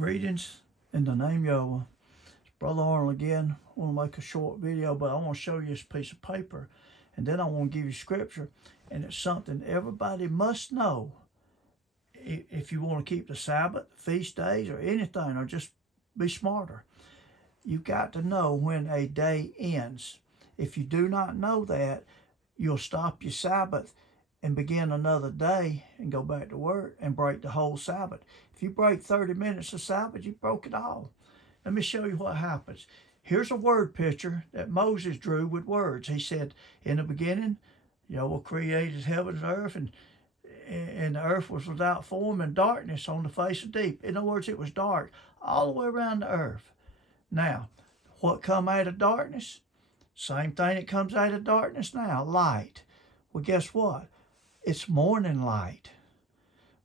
Greetings in the name of Yahweh. It's Brother Arnold again. I want to make a short video, but I want to show you this piece of paper. And then I want to give you scripture. And it's something everybody must know if you want to keep the Sabbath, feast days, or anything, or just be smarter. You've got to know when a day ends. If you do not know that, you'll stop your Sabbath and begin another day and go back to work and break the whole Sabbath. If you break 30 minutes of Sabbath, you broke it all. Let me show you what happens. Here's a word picture that Moses drew with words. He said, in the beginning, Yahweh created heaven and earth, and the earth was without form and darkness on the face of deep. In other words, it was dark all the way around the earth. Now, what come out of darkness? Same thing that comes out of darkness now, light. Well, guess what? It's morning light.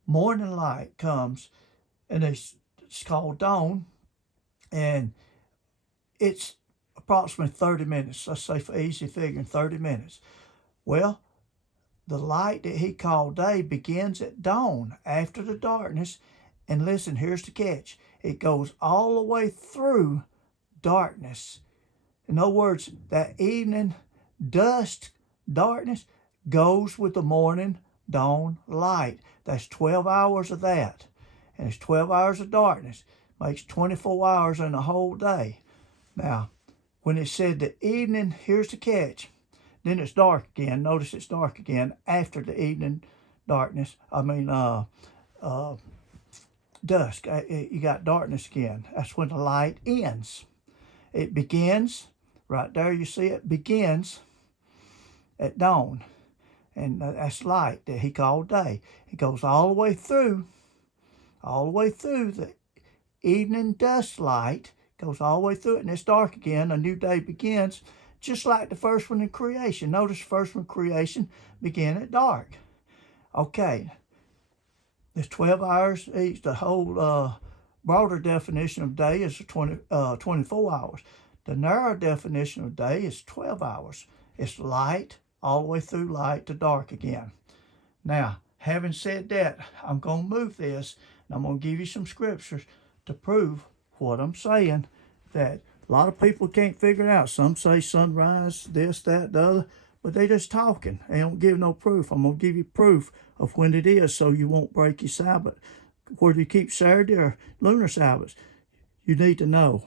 Morning light comes, and it's called dawn, and it's approximately 30 minutes. Let's say for easy figuring, 30 minutes. Well, the light that he called day begins at dawn, after the darkness, and listen, here's the catch. It goes all the way through darkness. In other words, that evening dusk, darkness, goes with the morning dawn light. That's 12 hours of that. And it's 12 hours of darkness. Makes 24 hours in the whole day. Now, when it said the evening, here's the catch. Then it's dark again. Notice it's dark again after the evening darkness. Dusk. You got darkness again. That's when the light ends. It begins, right there you see it, begins at dawn. And that's light that he called day. It goes all the way through the evening dusk light, goes all the way through it, and it's dark again. A new day begins, just like the first one in creation. Notice the first one in creation began at dark. Okay, there's 12 hours each. The whole broader definition of day is 24 hours. The narrow definition of day is 12 hours. It's light, all the way through light to dark again. Now, having said that, I'm going to move this, and I'm going to give you some scriptures to prove what I'm saying, that a lot of people can't figure it out. Some say sunrise, this, that, the other, but they just talking. They don't give no proof. I'm going to give you proof of when it is so you won't break your Sabbath. Whether you keep Saturday or lunar Sabbaths, you need to know.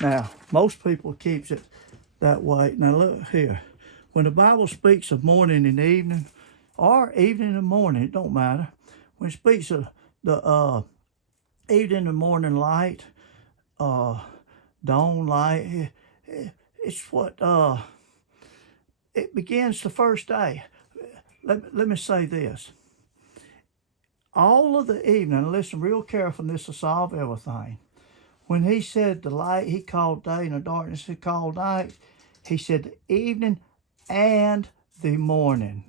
Now, most people keeps it that way. Now look here. When the Bible speaks of morning and evening, or evening and morning, it don't matter. When it speaks of the evening and morning light, dawn light, it's what, it begins the first day. Let me say this. All of the evening, listen real careful, and this will solve everything. When he said the light, he called day, and the darkness he called night, he said the evening and the morning.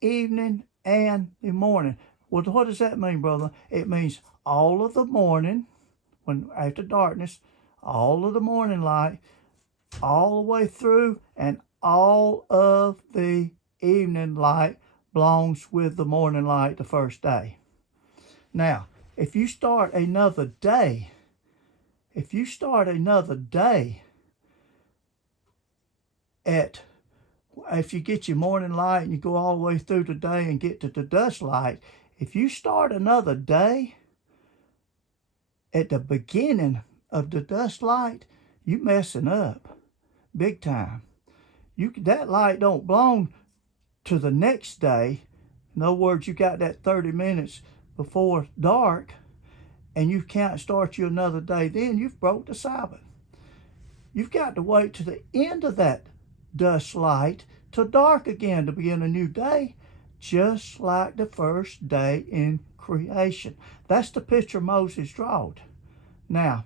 Evening and the morning. Well, what does that mean, brother? It means all of the morning, when after darkness, all of the morning light, all the way through, and all of the evening light belongs with the morning light the first day. Now, if you start another day at, if you get your morning light and you go all the way through the day and get to the dusk light, if you start another day at the beginning of the dusk light, you messing up big time. That light don't belong to the next day. In other words, you got that 30 minutes before dark, and you can't start you another day, then you've broke the Sabbath. You've got to wait to the end of that dusk light to dark again to begin a new day, just like the first day in creation. That's the picture Moses drawed. Now,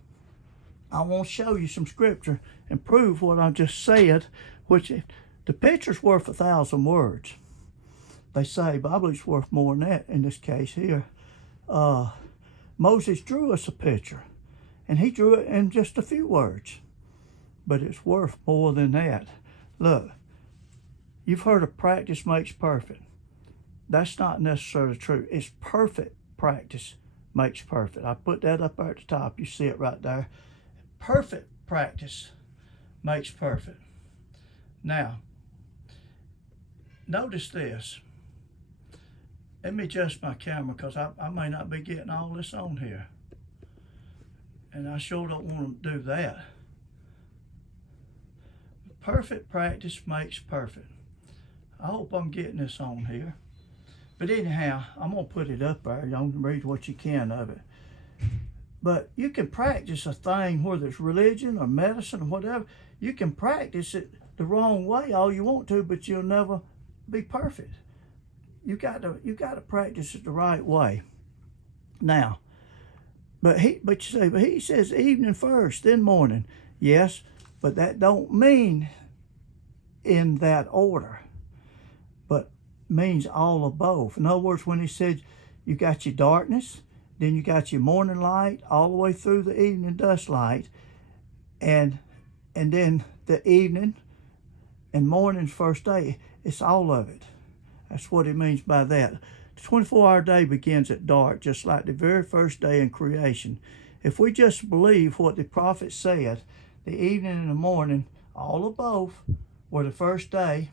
I want to show you some scripture and prove what I just said, which the picture's worth 1,000 words. They say, but I believe it's worth more than that in this case here. Moses drew us a picture, and he drew it in just a few words, but it's worth more than that. Look, you've heard of practice makes perfect. That's not necessarily true. It's perfect practice makes perfect. I put that up there at the top. You see it right there. Perfect practice makes perfect. Now, notice this. Let me adjust my camera because I may not be getting all this on here. And I sure don't want to do that. Perfect practice makes perfect. I hope I'm getting this on here. But anyhow, I'm going to put it up there. Y'all can read what you can of it. But you can practice a thing, whether it's religion or medicine or whatever. You can practice it the wrong way all you want to, but you'll never be perfect. You got to practice it the right way. Now, but he says evening first, then morning. Yes, but that don't mean in that order, but means all of both. In other words, when he said you got your darkness, then you got your morning light all the way through the evening dusk light, and then the evening and morning's first day. It's all of it. That's what he means by that. The 24-hour day begins at dark, just like the very first day in creation. If we just believe what the prophet said, the evening and the morning, all of both, were the first day,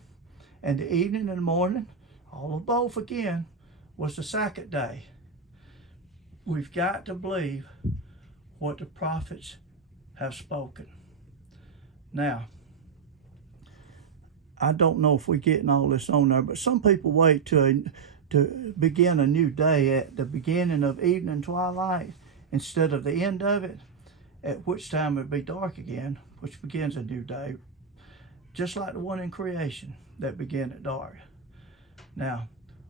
and the evening and the morning, all of both again, was the second day. We've got to believe what the prophets have spoken. Now, I don't know if we're getting all this on there, but some people wait to begin a new day at the beginning of evening twilight instead of the end of it, at which time it'd be dark again, which begins a new day, just like the one in creation that began at dark. Now,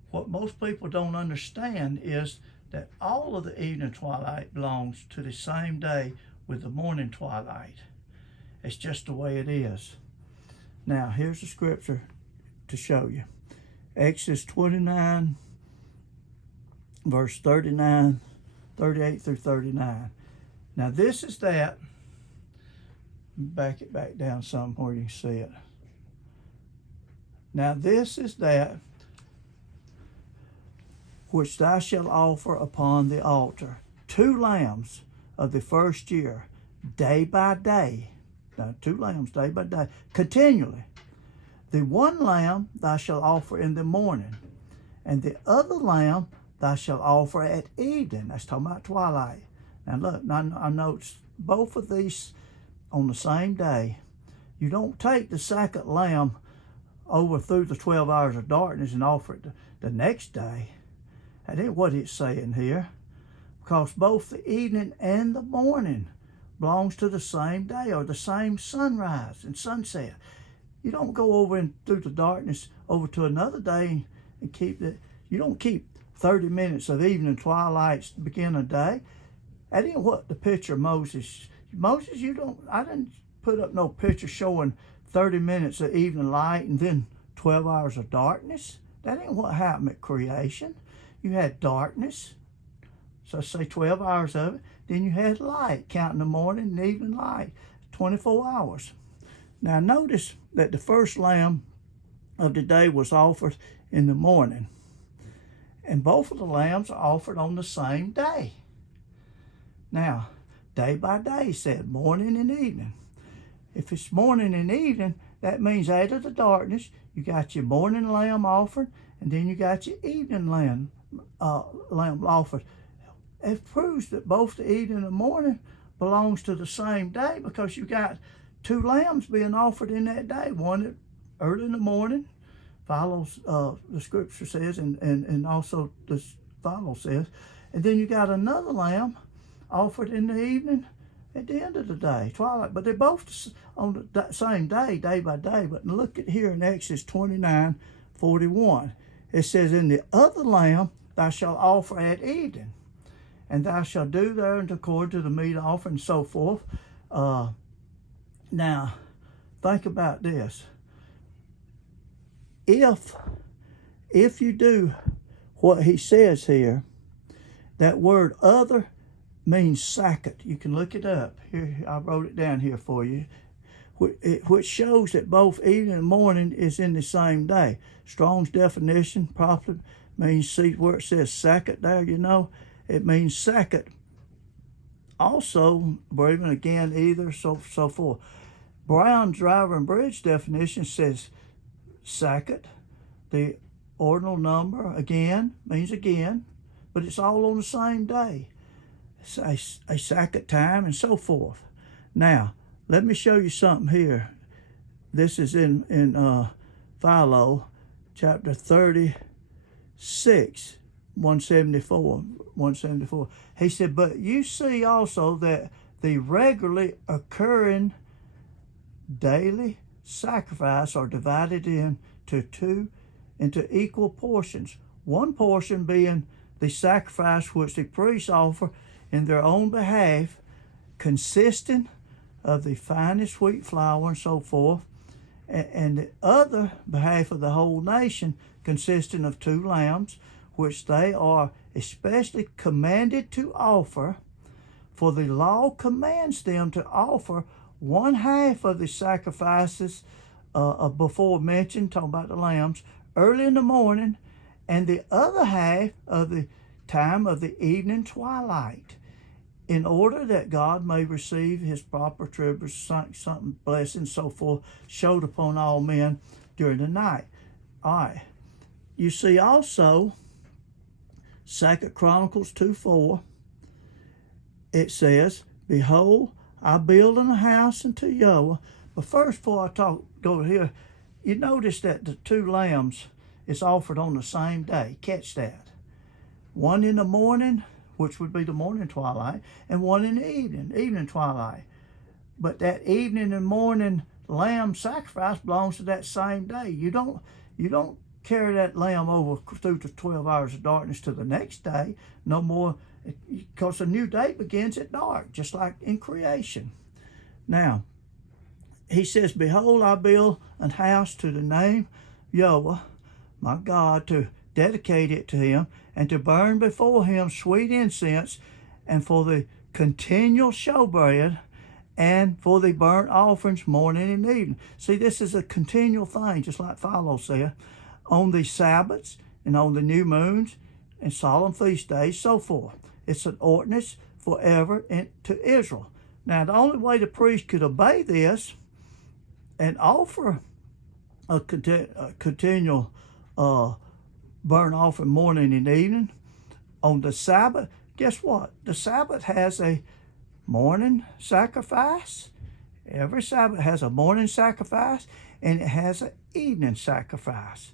what most people don't understand is that all of the evening twilight belongs to the same day with the morning twilight. It's just the way it is. Now, here's the scripture to show you. Exodus 29, verse 38 through 39. Now, this is that. Back it back down some where you can see it. Now, this is that which thou shalt offer upon the altar, 2 lambs of the first year, day by day. Now, 2 lambs day by day, continually. The one lamb thou shalt offer in the morning, and the other lamb thou shalt offer at evening. That's talking about twilight. Now look, I noticed both of these on the same day. You don't take the second lamb over through the 12 hours of darkness and offer it the next day. That ain't what it's saying here, because both the evening and the morning belongs to the same day, or the same sunrise and sunset. You don't go over and through the darkness over to another day and keep it. You don't keep 30 minutes of evening twilight to begin a day. That ain't what the picture of Moses. Moses, I didn't put up no picture showing 30 minutes of evening light and then 12 hours of darkness. That ain't what happened at creation. You had darkness, so say 12 hours of it. Then you had light, counting the morning and evening light, 24 hours. Now notice that the first lamb of the day was offered in the morning. And both of the lambs are offered on the same day. Now, day by day said morning and evening. If it's morning and evening, that means out of the darkness, you got your morning lamb offered, and then you got your evening lamb offered. It proves that both the evening and the morning belongs to the same day, because you got 2 lambs being offered in that day. One early in the morning, follows the scripture says, and also the follow says, and then you got another lamb offered in the evening at the end of the day, twilight. But they're both on the same day, day by day. But look at here in Exodus 29:41. It says, "In the other lamb thou shalt offer at evening, and thou shalt do thereunto according to the meat offering," and so forth. Now, think about this. If you do what he says here, that word other means second. You can look it up. Here, I wrote it down here for you, which shows that both evening and morning is in the same day. Strong's definition probably means, see where it says second there, It means second. Also, or even again, either, so forth. Brown's Driver and Bridge definition says second. The ordinal number, again, means again, but it's all on the same day. It's a second time, and so forth. Now, let me show you something here. This is in Philo, chapter 36, 174. He said, but you see also that the regularly occurring daily sacrifice are divided into equal portions. One portion being the sacrifice which the priests offer in their own behalf, consisting of the finest wheat flour and so forth, and the other behalf of the whole nation, consisting of 2 lambs, which they are especially commanded to offer, for the law commands them to offer 1/2 of the sacrifices before mentioned, talking about the lambs, early in the morning, and the other half of the time of the evening twilight, in order that God may receive his proper tribute, something blessing, so forth, showed upon all men during the night. All right. You see also, 2 Chronicles 2:4, it says, behold, I build a house unto Yahweh. But first, before I go here, you notice that the 2 lambs is offered on the same day. Catch that. One in the morning, which would be the morning twilight, and one in the evening twilight. But that evening and morning lamb sacrifice belongs to that same day. You don't carry that lamb over through the 12 hours of darkness to the next day, no more, because a new day begins at dark, just like in creation. Now, he says, behold, I build an house to the name Yahweh, my God, to dedicate it to him, and to burn before him sweet incense, and for the continual showbread, and for the burnt offerings morning and evening. See, this is a continual thing, just like Philo said, on the Sabbaths and on the new moons and solemn feast days, so forth. It's an ordinance forever to Israel. Now, the only way the priest could obey this and offer a continual burnt offering morning and evening on the Sabbath, guess what? The Sabbath has a morning sacrifice. Every Sabbath has a morning sacrifice, and it has an evening sacrifice,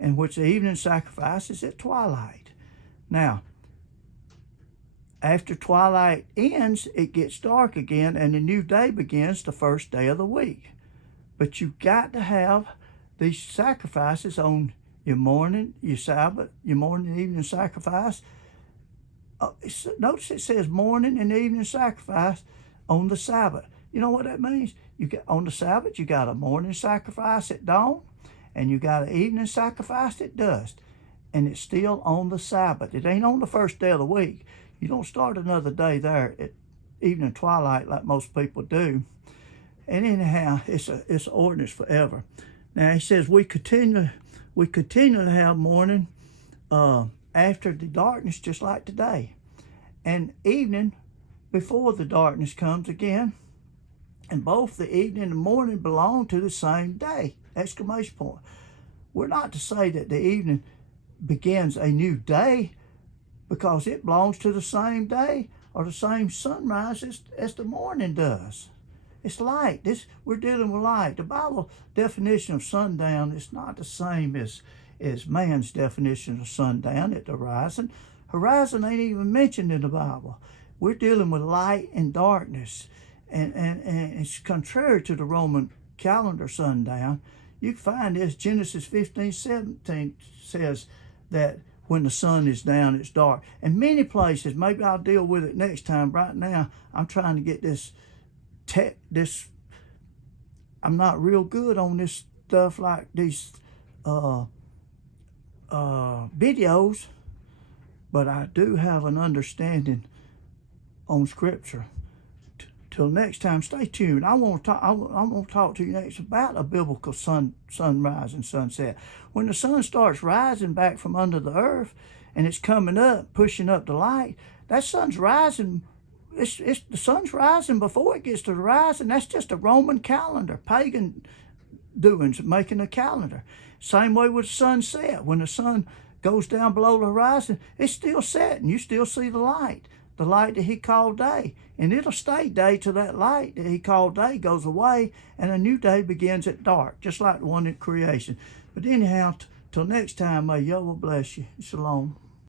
in which the evening sacrifice is at twilight. Now, after twilight ends, it gets dark again, and the new day begins the first day of the week. But you've got to have these sacrifices on your morning, your Sabbath, your morning and evening sacrifice. Notice it says morning and evening sacrifice on the Sabbath. You know what that means? On the Sabbath, you got a morning sacrifice at dawn, and you got an evening sacrifice at dusk, and it's still on the Sabbath. It ain't on the first day of the week. You don't start another day there at evening twilight like most people do. And anyhow, it's an ordinance forever. Now he says we continue to have morning after the darkness, just like today, and evening before the darkness comes again. And both the evening and the morning belong to the same day! Exclamation point. We're not to say that the evening begins a new day, because it belongs to the same day or the same sunrise as the morning does. It's light. We're dealing with light. The Bible definition of sundown is not the same as man's definition of sundown at the horizon. Horizon ain't even mentioned in the Bible. We're dealing with light and darkness, and it's contrary to the Roman calendar sundown. You can find this. Genesis 15:17 says that when the sun is down, it's dark. And many places, maybe I'll deal with it next time. Right now, I'm trying to get this. I'm not real good on this stuff like these videos, but I do have an understanding on Scripture. Till next time, stay tuned. I want to talk to you next about a biblical sunrise and sunset. When the sun starts rising back from under the earth, and it's coming up, pushing up the light, that sun's rising. It's the sun's rising before it gets to the horizon. That's just a Roman calendar, pagan doings, making a calendar. Same way with sunset. When the sun goes down below the horizon, it's still setting. You still see the light that he called day. And it'll stay day till that light that he called day goes away and a new day begins at dark, just like the one in creation. But anyhow, till next time, may Yahweh bless you. Shalom.